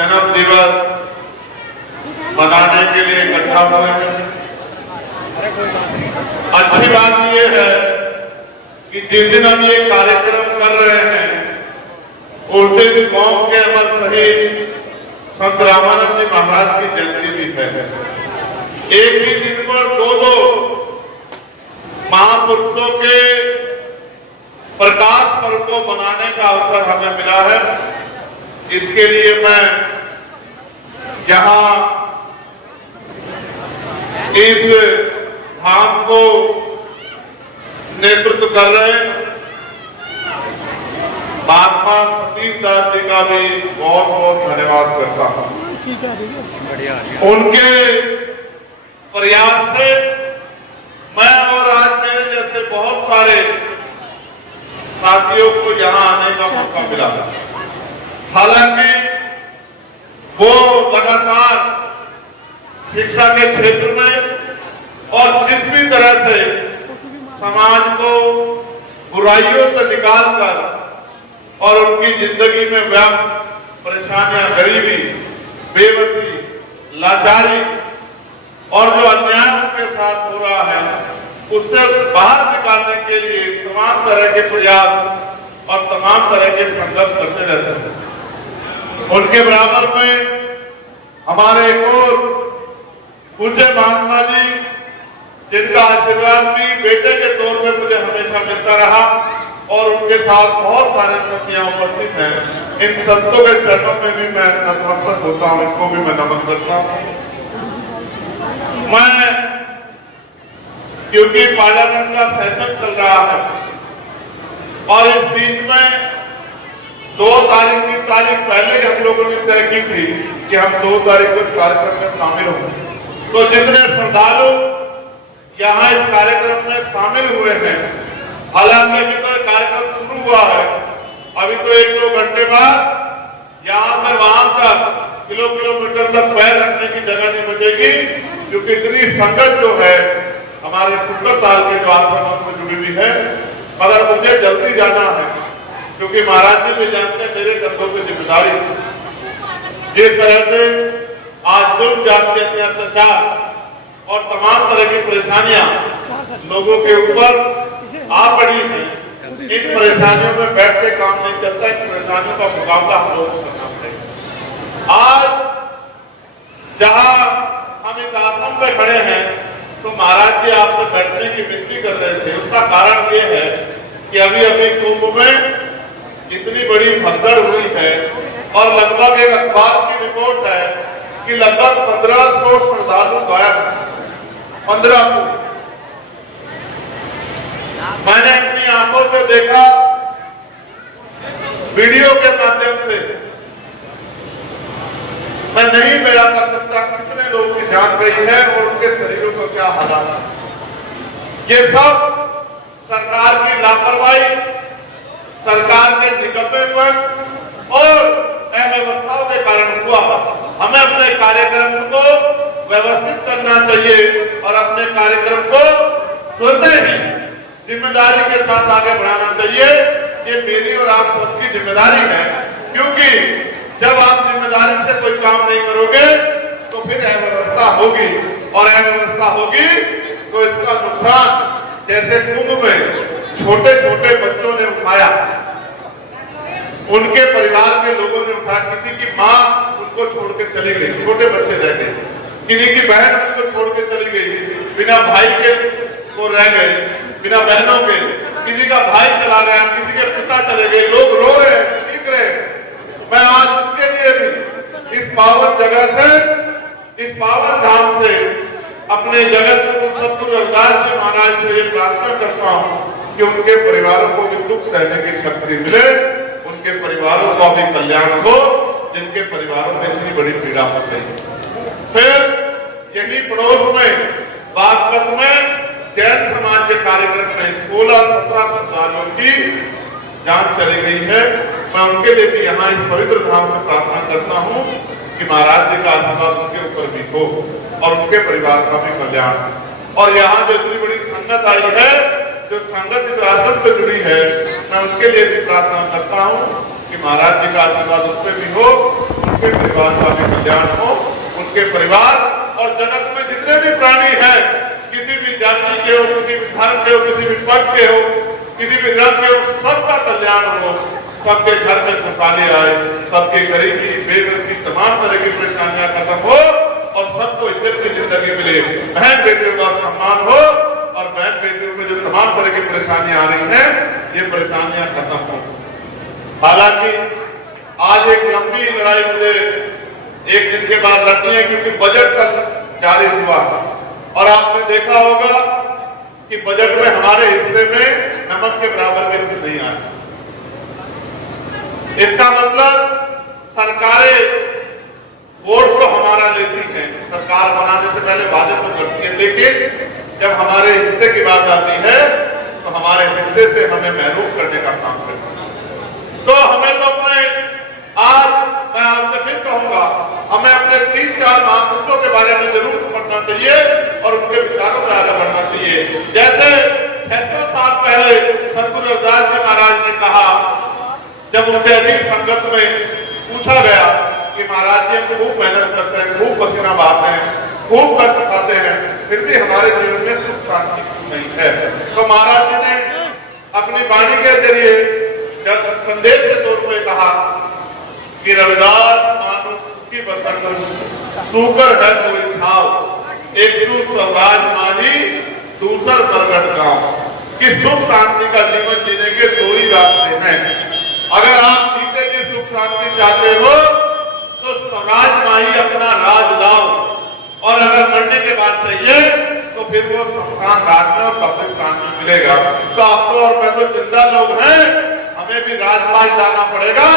जन्म दिवस मनाने के लिए इकट्ठा हुए हैं। अच्छी बात यह है कि जिस दिन हम ये कार्यक्रम कर रहे हैं उस दिन गांव के अमर शहीद संत रामानंद जी महाराज की जयंती भी है। एक ही दिन पर दो महापुरुषों के प्रकाश पर्व को मनाने का अवसर हमें मिला है। इसके लिए मैं यहाँ इस धाम को नेतृत्व कर रहे महात्मा सतीश दास जी का भी बहुत बहुत धन्यवाद करता हूँ। उनके प्रयास से मैं और आज मेरे जैसे बहुत सारे साथियों को यहाँ आने का मौका मिला। हालांकि वो लगातार शिक्षा के क्षेत्र में और जिस भी तरह से समाज को बुराइयों से निकालकर और उनकी जिंदगी में व्याप्त परेशानियां, गरीबी, बेबसी, लाचारी और जो अन्याय उनके साथ हो रहा है उससे बाहर निकालने के लिए तमाम तरह के प्रयास और तमाम तरह के संघर्ष करते रहते हैं। उनके बराबर में हमारे एक और पूज्य महात्मा जी, जिनका आशीर्वाद भी बेटे के तौर पे मुझे हमेशा मिलता रहा और उनके साथ बहुत सारे संत यहाँ उपस्थित हैं। इन संतों के चरणों में भी मैं नतमस्तक होता हूँ, इनको भी मैं नमन करता हूँ। मैं क्योंकि पार्लियामेंट का सेशन चल रहा है और इस बीच में 2 तारीख की तारीख पहले ही हम लोगों ने तय की थी कि हम 2 तारीख को कार्यक्रम में शामिल होंगे। तो जितने श्रद्धालु यहाँ इस कार्यक्रम में शामिल हुए हैं, हालांकि अभी तो कार्यक्रम शुरू हुआ है, अभी तो 1-2 घंटे बाद यहाँ से वहां तक किलोमीटर तक पैर रखने की जगह नहीं बचेगी, क्योंकि इतनी संगत जो है हमारे शुक्र साल के जो आश्रम से जुड़ी हुई है। मगर मुझे जल्दी जाना है क्योंकि महाराज जी भी जानते हैं मेरे कंधों की जिम्मेदारी। जिस तरह से आज जुल्म, जाति, अत्याचार और तमाम तरह की परेशानियां लोगों के ऊपर आ पड़ी हैं, इन परेशानियों में बैठ के काम नहीं चलता। इन परेशानियों का मुकाबला हम लोगों को करना पड़ेगा। आज जहां हम इस आश्रम पे खड़े हैं तो महाराज जी आपसे बैठने की विनती कर रहे थे। उसका कारण ये है कि अभी कुंभ में इतनी बड़ी भगदड़ हुई है और लगभग एक अखबार की रिपोर्ट है कि लगभग 1500 श्रद्धालु गायब हैं। 1500 मैंने अपनी आंखों से देखा, वीडियो के माध्यम से। मैं नहीं बयां कर सकता कितने लोगों की जान गई है और उनके शरीरों का क्या हालात है। ये सब सरकार की लापरवाही, सरकार के निकम्मेपन और अव्यवस्थाओं के कारण हुआ। हमें अपने कार्यक्रम को व्यवस्थित करना चाहिए और अपने कार्यक्रम को स्वतः ही जिम्मेदारी के साथ आगे बढ़ाना चाहिए। ये मेरी और आप सबकी जिम्मेदारी है, क्योंकि जब आप जिम्मेदारी से कोई काम नहीं करोगे तो फिर अव्यवस्था होगी और अव्यवस्था होगी तो इसका नुकसान जैसे कुंभ में छोटे छोटे बच्चों ने उठाया, उनके परिवार के लोगों ने उठाया। किसी की माँ उनको छोड़ के चली गई, छोटे बच्चे रह गए, किसी की बहन उनको छोड़ के चली गई, बिना भाई के वो रह गए, बिना बहनों के, किसी का भाई चला गया, किसी के पिता चले गए, लोग रो रहे, चीख रहे। मैं आज उनके लिए भी इस पावन जगह से, इस पावन धाम से अपने जगत गुरु सतगुरु रविदास जी महाराज से ये प्रार्थना करता हूँ कि उनके परिवारों को भी दुख सहने की शक्ति मिले, उनके परिवारों का भी कल्याण हो, जिनके परिवारों में इतनी बड़ी पीड़ा हो रही। फिर यही पड़ोस में बागपत में जैन समाज के कार्यक्रम में 16-17 श्रद्धालुओं की जान चली गई है। मैं उनके लिए भी यहाँ इस पवित्र धाम से प्रार्थना करता हूँ कि महाराज जी का आशीर्वाद उनके ऊपर भी हो और उनके परिवार का भी कल्याण। और यहाँ जो इतनी बड़ी संगत आई है, जो संगत इस आश्रम से जुड़ी है, मैं उसके लिए भी प्रार्थना करता हूँ कि महाराज जी का आशीर्वाद उस पर भी हो, उनके परिवार का भी कल्याण हो, उनके परिवार और जगत में जितने भी प्राणी हैं, किसी भी जाति के हो, किसी भी धर्म के हो, किसी भी पद के हो, किसी भी रंग के हो, सबका कल्याण हो, सबके घर में खुशहाली आए, सबके गरीबी बेघरी तमाम तरह की परेशानियां खत्म हो और सबको इज्जत की जिंदगी मिले, बहन बेटियों का सम्मान हो और बहन बेटियों में जो तमाम तरह की परेशानियां आ रही हैं, ये परेशानियां खत्म हो। हालांकि आज एक लंबी लड़ाई मुझे एक दिन के बाद लड़नी है, क्योंकि बजट कल जारी हुआ और आपने देखा होगा कि बजट में हमारे हिस्से में नमक के बराबर के कुछ नहीं आया। इसका मतलब सरकारें वोट तो हमारा लेती हैं, सरकार बनाने से पहले वादे तो करती है, लेकिन जब हमारे हिस्से की बात आती है तो हमारे हिस्से से हमें महरूम करने का काम करती है। तो हमें तो अपने आज मैं आपसे फिर कहूंगा, हमें अपने 3-4 महापुरुषों के बारे में जरूर समझना चाहिए और उनके विचारों में आगे बढ़ना चाहिए। जैसे 600 साल पहले सतगुरु रविदास जी महाराज ने कहा, जब उनसे अधिक संगत में पूछा गया कि महाराज जी हम खूब मेहनत करते हैं, खूब पसीना बहाते हैं, खूब कष्ट उठाते हैं, फिर भी हमारे जीवन में सुख शांति नहीं है। तो महाराज जी ने अपनी वाणी के जरिए संदेश के तौर पर कहा कि रविदास मानुष की बसंत सूकर है कोई भाव, एक स्वराज माही दूसर प्रगट गांव, कि सुख शांति का जीवन जीने के 2 ही रास्ते हैं। अगर आप जीते की सुख शांति चाहते हो तो स्वराज माही अपना राज लाओ, और अगर मरने के बाद चाहिए तो फिर वो शमशान घाट में और कब्रिस्तान में मिलेगा। तो आप तो और मैं तो जिंदा लोग हैं, हमें भी राजपाल जाना पड़ेगा,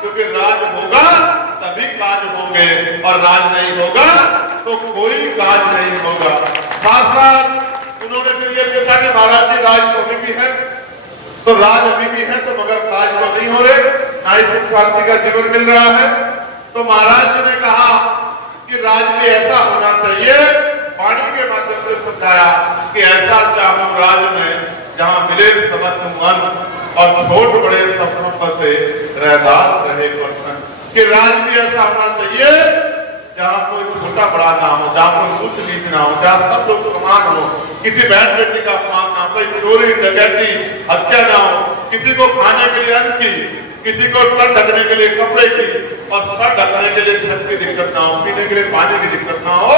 क्योंकि राज होगा तभी काज होंगे और राज नहीं होगा तो कोई काज नहीं होगा। साथ साथ उन्होंने फिर ये पूछा कि महाराज जी राज तो अभी भी है, तो राज अभी भी है तो मगर काज तो नहीं हो रहे, ना ही सुख शांति का जीवन मिल रहा है। तो महाराज जी ने कहा कि राज भी ऐसा होना चाहिए, वाणी के माध्यम से समझाया कि ऐसा चाहूं राज में जहां मिले समस्त मन और छोट बड़े सपनों पर से रहदार रहे वर्तन, कि राज भी ऐसा होना चाहिए जहां कोई छोटा बड़ा ना हो, जहां कोई उच्च नीच ना हो, जहां सब लोग समान हो, किसी बहन बेटी का अपमान ना हो, कोई चोरी डकैती हत्या ना हो, किसी को खाने के लिए अन्न की, किसी को सर ढकने के लिए कपड़े की और सर ढकने के लिए छत की दिक्कत ना हो, पीने के लिए पानी की दिक्कत ना हो।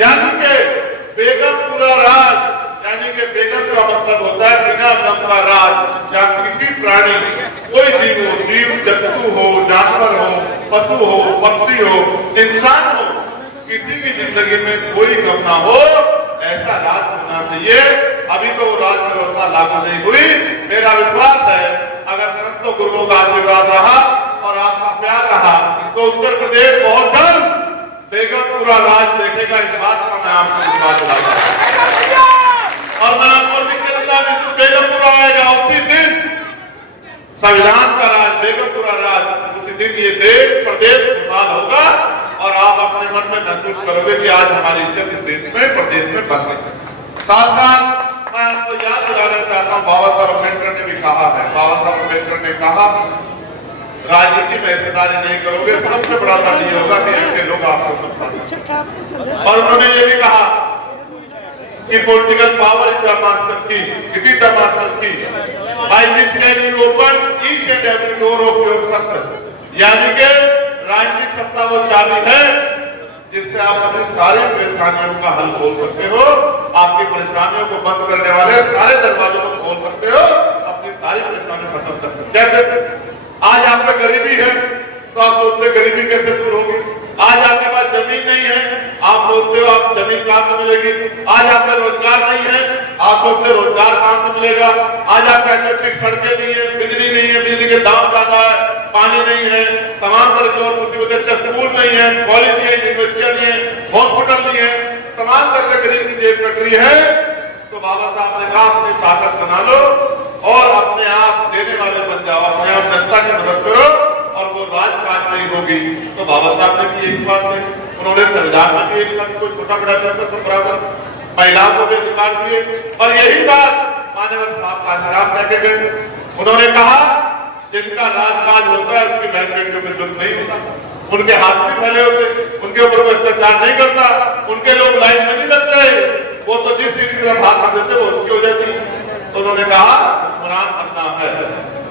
यानी कि बेगमपुरा राज, यानी कि बेगम का मतलब होता है बिना दम का राज, जहाँ किसी प्राणी कोई जीव जंतु हो, जानवर हो, पशु हो, पक्षी हो, इंसान हो, किसी भी जिंदगी में कोई गम ना हो, ऐसा राज होना चाहिए। अभी तो राज व्यवस्था लागू नहीं हुई। मेरा विश्वास है अगर संतों गुरुओं का आशीर्वाद रहा और आपका प्यार रहा तो उत्तर प्रदेश बहुत जल्द बेगमपुरा राज देखेगा। इस बात का मैं आपको विश्वास दिलाता हूं और मैं आपको लिख के देता हूं, जो बेगमपुरा आएगा उसी दिन संविधान का राज, बेगमपुरा राज, उसी दिन ये देश प्रदेश खुशहाल होगा और आप अपने मन में महसूस करोगे कि आज हमारी इज्जत इस देश में प्रदेश में बन गई। साथ साथ मैं आपको याद दिलाना चाहता हूँ, बाबा साहब अम्बेडकर ने भी कहा है, बाबा साहब अम्बेडकर ने कहा राजनीति में हिस्सेदारी नहीं करोगे, सबसे बड़ा बात ये होगा कि ऐसे लोग आपको नुकसान। और उन्होंने ये भी कहा कि political power is the master की, इट इज द मास्टर की, by which can you open each and every door of your success. यानी कि राजनीतिक सत्ता वो चाबी है जिससे आप अपनी सारी परेशानियों का हल खोल सकते हो, आपकी परेशानियों को बंद करने वाले सारे दरवाजों को खोल सकते हो, अपनी सारी परेशानियां खत्म कर सकते हो। जैसे आज आप में गरीबी है तो आप सोचते गरीबी कैसे दूर होगी। आज आपके पास जमीन नहीं है, आप सोचते हो आप जमीन कहां से मिलेगी। आज आप में रोजगार नहीं है, आप सोचते रोजगार कहां से मिलेगा। आज आप कहते हो कि सड़कें नहीं है, बिजली नहीं है, बिजली के दाम ज्यादा है, पानी नहीं है, तमाम तरह की और मुसीबतें, स्कूल नहीं है, कॉलेज नहीं है, यूनिवर्सिटियां नहीं है, हॉस्पिटल नहीं है, तमाम तरह के गरीब की जेब कट रही है। तो बाबा साहब ने कहा अपनी ताकत बना लो और अपने आप देने वाले बन जाओ, अपने आप जनता की मदद करो और वो राजकाज नहीं होगी। तो बाबा साहब ने भी एक बात है, उन्होंने संविधान में भी एक बात, कोई छोटा बड़ा करता सब बराबर, महिलाओं को भी अधिकार दिए और यही बात माननीय साहब का आशीर्वाद लेके गए। उन्होंने कहा जिनका राजकाज होता है उसकी बहन बेटियों में दुख नहीं होता। उनके हाथ भी फैले होते, उनके ऊपर कोई अत्याचार नहीं करता, उनके लोग लाइन में नहीं लगते, वो तो जिस चीज की तरफ हाथ कर देते वो उनकी हो जाती। तो उन्होंने कहा हुक्मरान बनना है।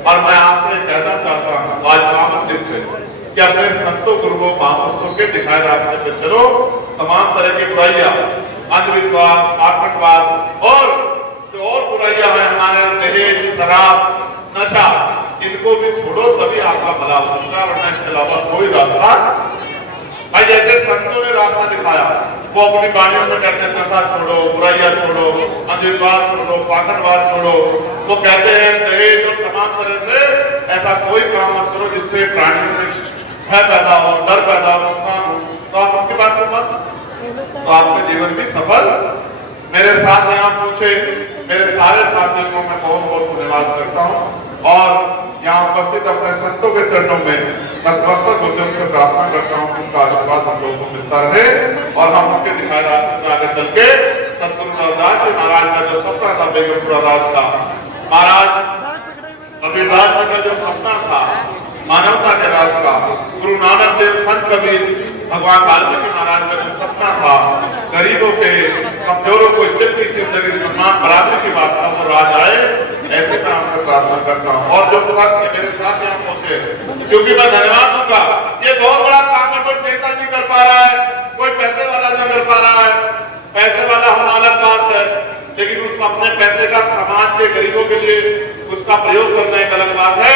और मैं आपसे कहना चाहता हूँ आज पावन दिन पे कि अपने संतों गुरुओं महापुरुषों के दिखाए रास्ते पे चलो। तमाम तरह की बुराइयां, अंधविश्वास, आतंकवाद और जो और बुराइयां हैं हमारे दहेज, शराब, नशा, इनको भी छोड़ो, तभी आपका भला हो सकता है, वरना इसके अलावा कोई रास्ता भाई। जैसे संतों ने रास्ता दिखाया, वो अपनी वाणियों में कहते हैं नशा छोड़ो, बुराइयां छोड़ो, अंधविश्वास छोड़ो, पाखंडवाद छोड़ो। वो कहते हैं दहेज और तमाम तरह से ऐसा कोई काम मत करो जिससे प्राणियों में भय पैदा हो, डर पैदा हो, नुकसान हो। तो आप उनकी बात को मत, तो आपका जीवन भी सफल। मेरे साथ यहाँ पहुंचे मेरे सारे साथियों को मैं बहुत बहुत धन्यवाद करता हूँ और यहाँ उपस्थित अपने संतों के चरणों में नतमस्तक होकर उनसे प्रार्थना करता हूँ, उनका आशीर्वाद हम लोगों को मिलता रहे और हम उनके दिखाए रास्ते में आगे चल के सतगुरु रविदास जी महाराज का जो सपना था बेगमपुरा राज का, महाराज रविदास जी का जो सपना था मानवता के राज का, गुरु नानक देव, संत कबीर, भगवान वाल्मीकि महाराज का जो सपना था गरीबों के, कमजोरों को इज्जत की, जिंदगी, सम्मान, बराबरी की बात था, वो राज आए। ऐसे मैं आपसे प्रार्थना करता हूँ। और जो मेरे साथ यहाँ पहुंचे, क्योंकि मैं धन्यवाद दूंगा, ये बहुत बड़ा काम है, कोई नेता नहीं कर पा रहा है, कोई पैसे वाला नहीं कर पा रहा है। पैसे वाला होना अलग बात है, लेकिन उसको अपने पैसे का समाज के गरीबों के लिए उसका प्रयोग करना एक अलग बात है।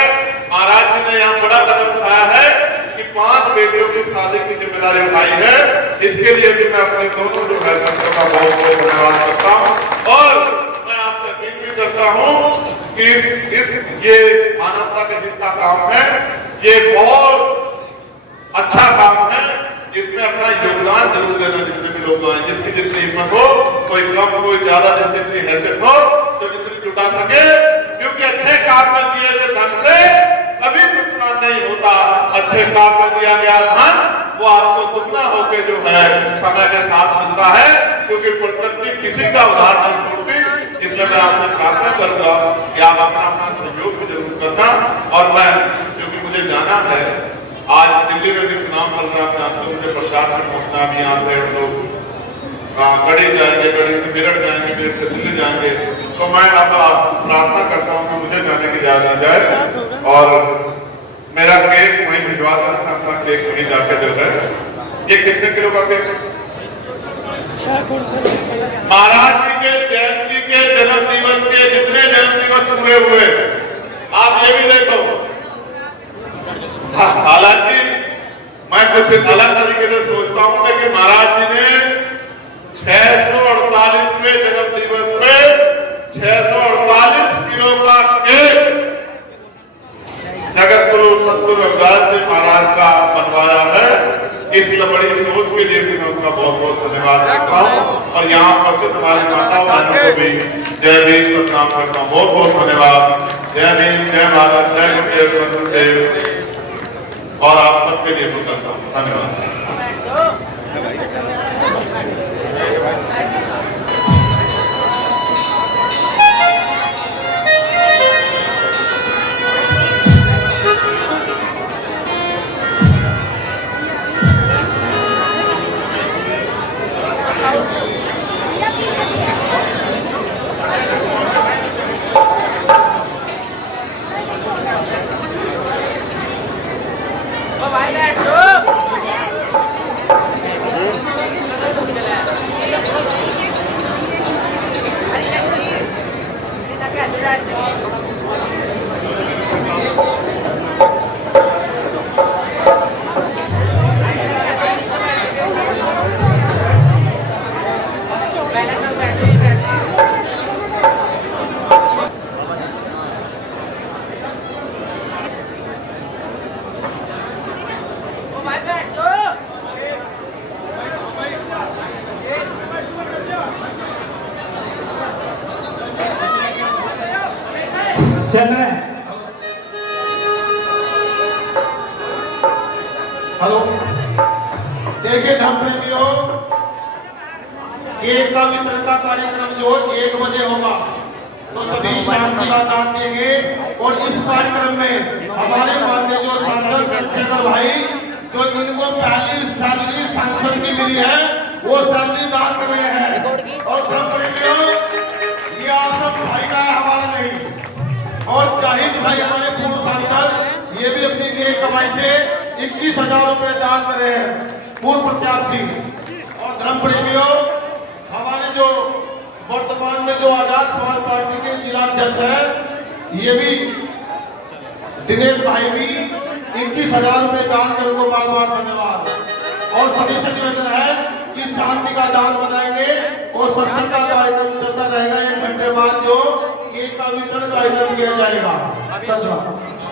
महाराज जी ने यहाँ बड़ा कदम उठाया है कि 5 बेटियों की शादी की जिम्मेदारी उठाई है। इसके लिए भी मैं अपने दोनों जो संतों का बहुत बहुत धन्यवाद करता हूँ और मैं आपसे अपील भी करता हूँ कि ये मानवता के हित का काम है, ये बहुत अच्छा काम है, इसमें अपना योगदान जरूर देना। जितने भी लोग आए, जिसकी जितनी हिम्मत हो, कोई कम कोई ज्यादा, जितनी हैसियत हो तो जितनी जुटा सके, क्योंकि अच्छे काम में दिए गए धन से कभी नुकसान नहीं होता। अच्छे काम में दिया गया धन वो आपको दुगना होकर जो है समय के साथ मिलता है, क्योंकि प्रकृति किसी का उधार नहीं छोड़ती। इसलिए मैं आपसे प्रार्थना करूंगा कि आप अपना अपना सहयोग भी जरूर करना। और मैं क्योंकि मुझे जाना है, आज दिल्ली में भी चुनाव चल रहा है, आपको मुझे प्रचार में पहुंचना भी, यहाँ से हम लोग गढ़ी जाएंगे, गढ़ी से मेरठ जाएंगे, मेरठ से दिल्ली जाएंगे। तो मैं अब प्रार्थना करता हूँ कि मुझे जाने की इजाजत दी जाए और मेरा केक वहीं भिजवा देना था, अपना केक वहीं जाके जो है। ये कितने किलो का केक? महाराज जी के जयंती के जन्म दिवस के जितने जन्म दिवस पूरे हुए आप ये भी देखो। हालांकि मैं कुछ अलग तरीके से सोचता हूं, लेकिन महाराज जी ने 648वें जन्म दिवस पे 648 किलो का केक जगत गुरु सतगुरु रविदास जी महाराज का बनवाया है। इसलिए बड़ी सोच के लिए भी मैं उनका बहुत बहुत धन्यवाद करता हूँ और यहाँ उपस्थित हमारी माताओं बहनों को भी जय भीम प्रणाम करता हूँ। बहुत बहुत धन्यवाद। जय भीम, जय भारत, जय गुरुदेव, गुरुदेव और आप सबके लिए भी करता हूँ। धन्यवाद। हेलो, देखिए धर्म प्रेमियों, केक का वितरण का कार्यक्रम जो 1 बजे होगा, तो सभी शांति का दान देंगे और इस कार्यक्रम में हमारे माननीय जो सांसद चंद्रशेखर भाई जो इनको पहली सैलरी सांसद की मिली है वो सैलरी दान कर रहे हैं। और धर्म प्रेमियों, ये आसम भाई का है, हमारा नहीं। और जाहिद भाई हमारे पूर्व सांसद, ये भी अपनी नेक कमाई से 21,000 रुपए दान कर रहे हैं, पूर्व प्रत्याशी। और धर्म प्रेमियों, हमारे जो वर्तमान में जो आजाद समाज पार्टी के जिला अध्यक्ष है, ये भी दिनेश भाई भी 21,000 रुपए दान कर उनको बार बार धन्यवाद। और सभी से निवेदन है कि शांति का दान बनाएंगे और सत्संग का कार्यक्रम चलता रहेगा। 1 घंटे बाद जो केक का वितरण कार्यक्रम किया जाएगा। सत्रह